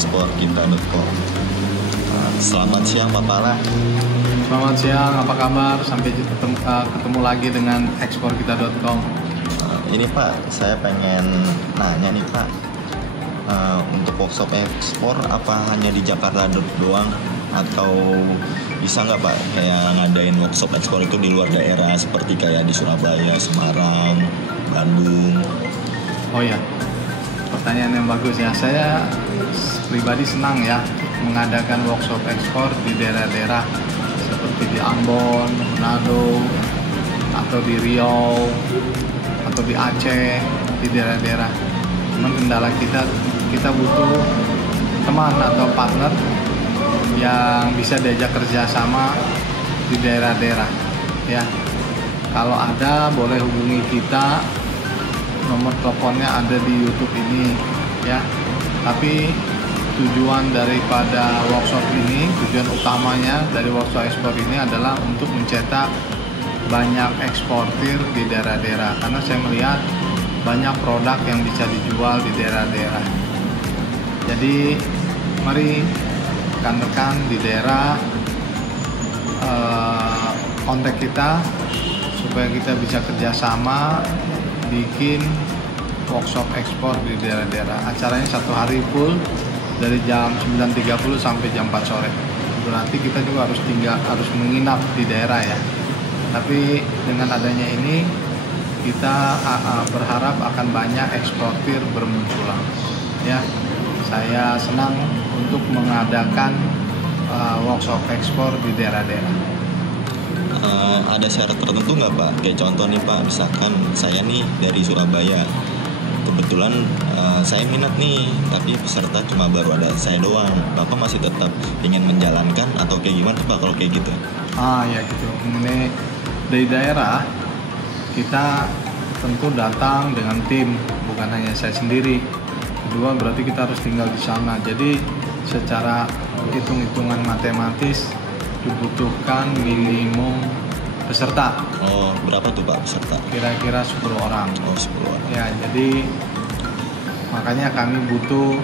workshopexportkita.com. Selamat siang Pak Pala. Selamat siang, apa kabar? Sampai ketemu lagi dengan eksporkita.com. Ini Pak, saya pengen nanya nih Pak, untuk workshop ekspor apa hanya di Jakarta doang, atau bisa nggak Pak kayak ngadain workshop ekspor itu di luar daerah seperti kayak di Surabaya, Semarang, Bandung? Oh ya, pertanyaan yang bagus ya. Saya pribadi senang ya mengadakan workshop ekspor di daerah-daerah seperti di Ambon, Manado, atau di Riau, atau di Aceh, di daerah-daerah. Cuman kendala kita butuh teman atau partner yang bisa diajak kerjasama di daerah-daerah ya. Kalau ada boleh hubungi kita, nomor teleponnya ada di YouTube ini ya. Tapi tujuan daripada workshop ini, tujuan utamanya dari workshop ekspor ini adalah untuk mencetak banyak eksportir di daerah-daerah, karena saya melihat banyak produk yang bisa dijual di daerah-daerah. Jadi mari rekan-rekan di daerah kontak kita supaya kita bisa kerjasama bikin workshop ekspor di daerah-daerah. Acaranya 1 hari full dari jam 9.30 sampai jam 4 sore. Berarti kita juga harus menginap di daerah ya. Tapi dengan adanya ini kita berharap akan banyak eksportir bermunculan ya. Saya senang untuk mengadakan workshop ekspor di daerah-daerah. Ada syarat tertentu nggak Pak? Kayak contoh nih Pak, misalkan saya nih dari Surabaya, kebetulan saya minat nih, tapi peserta cuma baru ada saya doang. Bapak masih tetap ingin menjalankan atau kayak gimana Pak kalau kayak gitu? Ya gitu. Ini dari daerah kita tentu datang dengan tim, bukan hanya saya sendiri. Kedua berarti kita harus tinggal di sana. Jadi secara hitung-hitungan matematis dibutuhkan minimum peserta. Oh, berapa tuh Pak peserta? Kira-kira 10 orang. Oh, 10 orang. Ya, jadi makanya kami butuh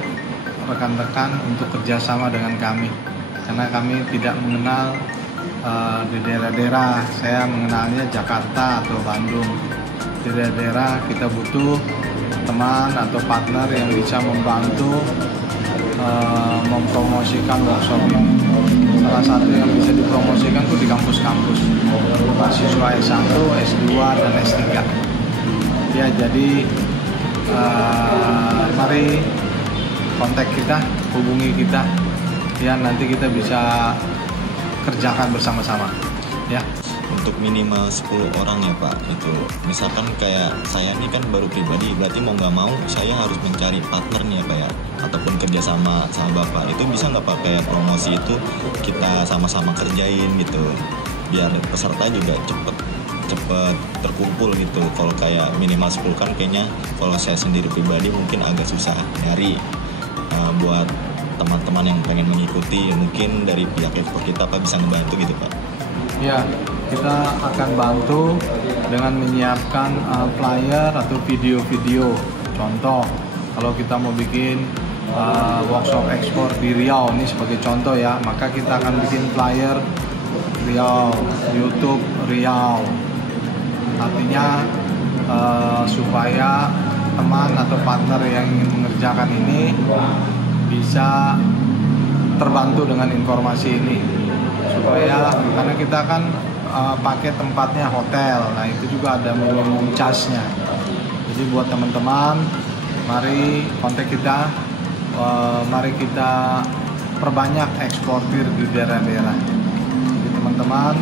rekan-rekan untuk kerjasama dengan kami, karena kami tidak mengenal di daerah-daerah. Saya mengenalnya Jakarta atau Bandung. Di daerah-daerah kita butuh teman atau partner yang bisa membantu mempromosikan workshop ini. Salah satu yang bisa dipromosikan itu di kampus-kampus, mahasiswa S1, S2, dan S3 ya. Jadi mari kontak kita, hubungi kita ya, nanti kita bisa kerjakan bersama-sama ya. Untuk minimal 10 orang ya Pak, itu misalkan kayak saya nih kan baru pribadi, berarti mau nggak mau saya harus mencari partner nih ya Pak ya, ataupun kerjasama sama Bapak. Itu bisa nggak Pak kayak promosi itu kita sama-sama kerjain gitu, biar peserta juga cepet terkumpul gitu. Kalau kayak minimal 10 kan kayaknya kalau saya sendiri pribadi mungkin agak susah nyari buat teman-teman yang pengen mengikuti. Mungkin dari pihak ekspor kita Pak bisa ngebantu gitu Pak? Ya, kita akan bantu dengan menyiapkan flyer atau video-video. Contoh, kalau kita mau bikin workshop ekspor di Riau, ini sebagai contoh ya, maka kita akan bikin flyer Riau, YouTube Riau. Artinya supaya teman atau partner yang ingin mengerjakan ini bisa terbantu dengan informasi ini, supaya karena kita kan pakai tempatnya hotel, nah itu juga ada minimum charge-nya. Jadi buat teman-teman, mari kontak kita, mari kita perbanyak eksportir di daerah-daerah. Jadi teman-teman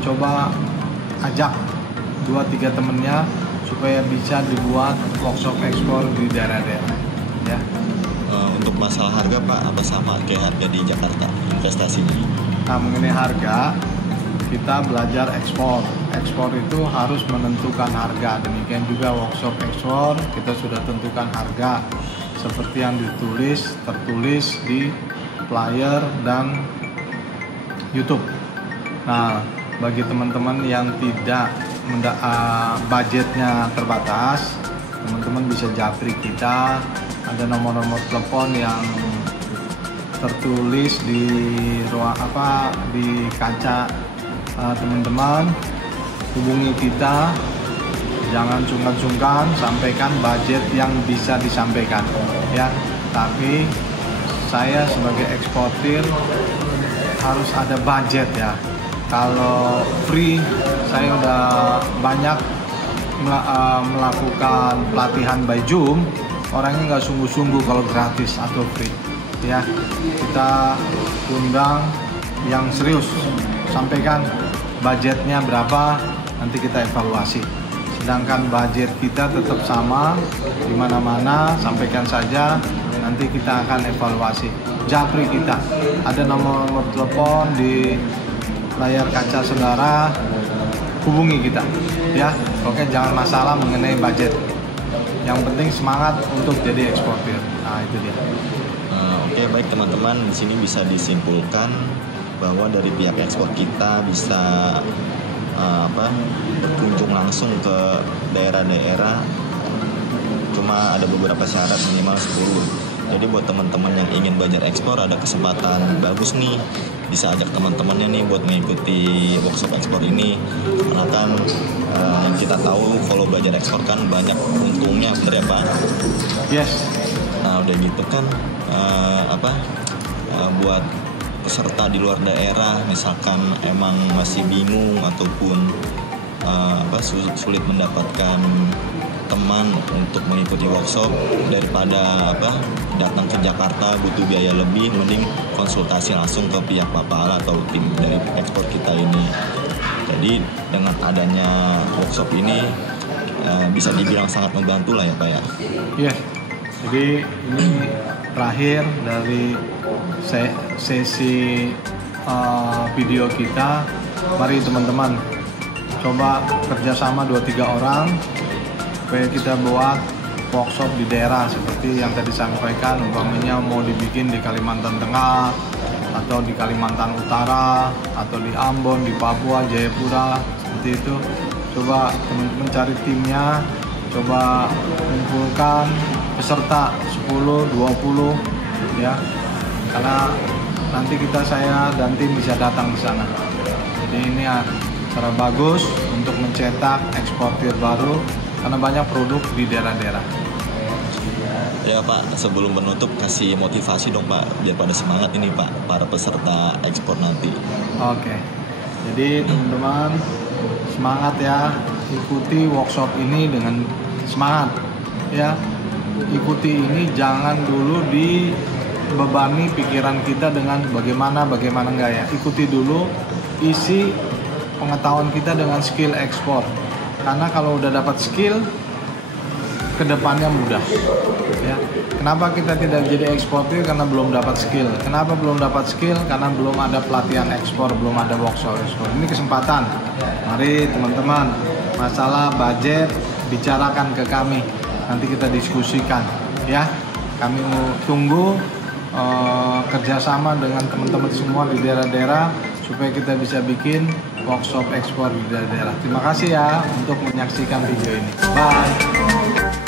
coba ajak 2-3 temennya supaya bisa dibuat workshop ekspor di daerah-daerah ya. Untuk masalah harga Pak, apa sama kayak harga di Jakarta investasinya? Nah, mengenai harga, kita belajar ekspor. Ekspor itu harus menentukan harga. Demikian juga workshop ekspor, kita sudah tentukan harga seperti yang tertulis di flyer dan YouTube. Nah, bagi teman-teman yang tidak budgetnya terbatas, teman-teman bisa japri kita ada nomor-nomor telepon yang tertulis di ruang di kaca. Teman-teman, hubungi kita, jangan sungkan-sungkan, sampaikan budget yang bisa disampaikan ya. Tapi saya sebagai eksportir harus ada budget ya. Kalau free, saya udah banyak melakukan pelatihan by Zoom, orangnya nggak sungguh-sungguh kalau gratis atau free ya. Kita undang yang serius, sampaikan budgetnya berapa, nanti kita evaluasi. Sedangkan budget kita tetap sama di mana-mana, sampaikan saja, nanti kita akan evaluasi. Japri kita, ada nomor telepon di layar kaca saudara, hubungi kita ya. Oke, jangan masalah mengenai budget, yang penting semangat untuk jadi eksportir. Nah, itu dia. Oke, baik teman-teman, di sini bisa disimpulkan bahwa dari pihak ekspor kita bisa berkunjung langsung ke daerah-daerah, cuma ada beberapa syarat minimal 10. Jadi buat teman-teman yang ingin belajar ekspor, ada kesempatan bagus nih, bisa ajak teman-temannya nih buat mengikuti workshop ekspor ini. Karena kan yang kita tahu kalau belajar ekspor kan banyak untungnya, bener ya Pak? Yes. Nah udah gitu kan buat peserta di luar daerah, misalkan emang masih bingung ataupun sulit mendapatkan teman untuk mengikuti workshop, daripada datang ke Jakarta butuh biaya lebih, mending konsultasi langsung ke pihak Bapak Ala atau tim dari ekspor kita ini. Jadi dengan adanya workshop ini bisa dibilang sangat membantu lah ya Pak ya. Iya. Jadi ini terakhir dari sesi video kita. Mari teman-teman coba kerjasama 2-3 orang supaya kita buat workshop di daerah seperti yang tadi sampaikan. Umpamanya mau dibikin di Kalimantan Tengah atau di Kalimantan Utara atau di Ambon, di Papua, Jayapura, seperti itu. Coba teman-teman cari timnya, coba kumpulkan peserta 10-20 ya, karena nanti saya dan tim bisa datang ke sana. Jadi ini cara bagus untuk mencetak eksportir baru karena banyak produk di daerah-daerah. Ya Pak, sebelum menutup kasih motivasi dong Pak, biar pada semangat ini Pak, para peserta ekspor nanti. Oke, jadi teman-teman semangat ya, ikuti workshop ini dengan semangat ya. Ikuti ini, jangan dulu dibebani pikiran kita dengan bagaimana enggak ya. Ikuti dulu, isi pengetahuan kita dengan skill ekspor. Karena kalau udah dapat skill, kedepannya mudah ya. Kenapa kita tidak jadi eksportir? Karena belum dapat skill. Kenapa belum dapat skill? Karena belum ada pelatihan ekspor, belum ada workshop ekspor. Ini kesempatan. Mari teman-teman, masalah budget bicarakan ke kami, nanti kita diskusikan ya. Kami mau tunggu kerjasama dengan teman-teman semua di daerah-daerah supaya kita bisa bikin workshop ekspor di daerah-daerah. Terima kasih ya untuk menyaksikan video ini. Bye.